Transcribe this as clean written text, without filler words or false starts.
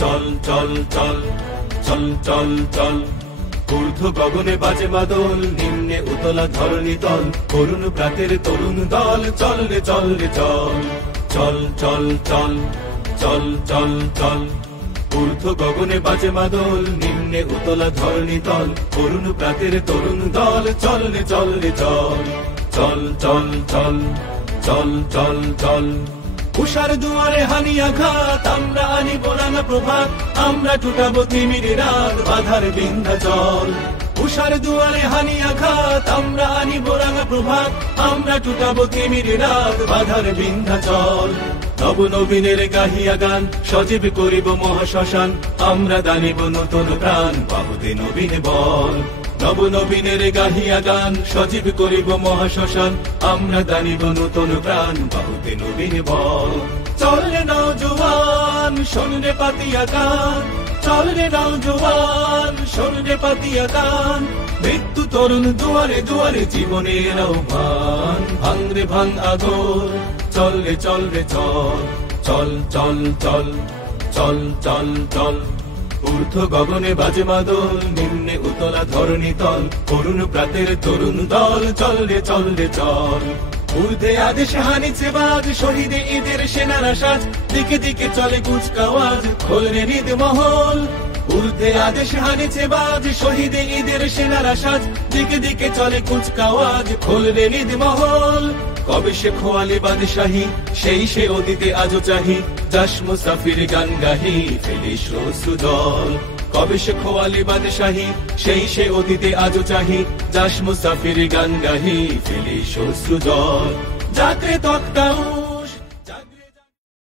চল চল চল চল চল চল ঊর্ধ্ব গগনে বাজে মাদল, নিম্নে উতলা ধরণী তল, করুণ প্রাতের তরুণ দল, চল রে চল রে চল। চল চল চল চল চল চল ঊর্ধ্ব গগনে বাজে মাদল, নিম্নে উতলা ধরণী তল, করুণ প্রাতের তরুণ দল, চল রে চল রে চল। চল চল চল চল চল চল উষার দুয়ারে হানি আঘাত, আমরা আনিব রাঙা প্রভাত, আমরা টুটাবো তিমির রাত, বাধার বিন্ধ্যাচল। উষার দুয়ারে হানি আঘাত, আমরা আনিব রাঙা প্রভাত, আমরা টুটাবো তিমির রাত, বাধার বিন্ধ্যাচল। নব নবীনের গাহিয়া গান, সজীব করিব মহাশ্মশান, আমরা দানিব নতুন প্রাণ, বাহুতে নবীন বল। নব নবীনের গাহিয়া গান, সজীব করিব মহাশ্মশান, আমরা দানিব নতুন প্রাণ, বাহুতে নবীন বল। চল রে নওজোয়ান, শোন রে পাতিয়া গান, চল রে নওজোয়ান, শোন রে পাতিয়া গান, মৃত্যু তরুণ দুয়ারে দুয়ারে জীবনের আহ্বান, ভাঙ রে ভাঙ আগর, চল রে চল রে চল। চল চল চল চল চল চল ঊর্ধ্ব গগনে বাজে মাদল, নিম্নে উতলা ধরণী তল, করুণ প্রাতের তরুণ দল, চল রে চল রে চল। ঊর্ধ্বে আদেশ হানিছে বাজ, শহীদে ঈদের সেনারা সাজ, দিকে দিকে চলে কুচকাওয়াজ, খোল রে হৃদ মহল। ঊর্ধ্বে আদেশ হানিছে বাজ, শহীদে ঈদের সেনারা সাজ, দিকে দিকে চলে কুচকাওয়াজ, খোল রে হৃদ মহল। কবে সে খোয়ালি বাদশাহী, সেই সে অতীতে আজও চাহি, যাস মুসাফির গান গাহি, ফেলিস অশ্রু জল। কবে সে খোয়ালি বাদশাহী, সেই সে অতীতে আজও চাহি, যাস মুসাফির গান গাহি, ফেলিস অশ্রু জল। যাত্রে তক্তাউ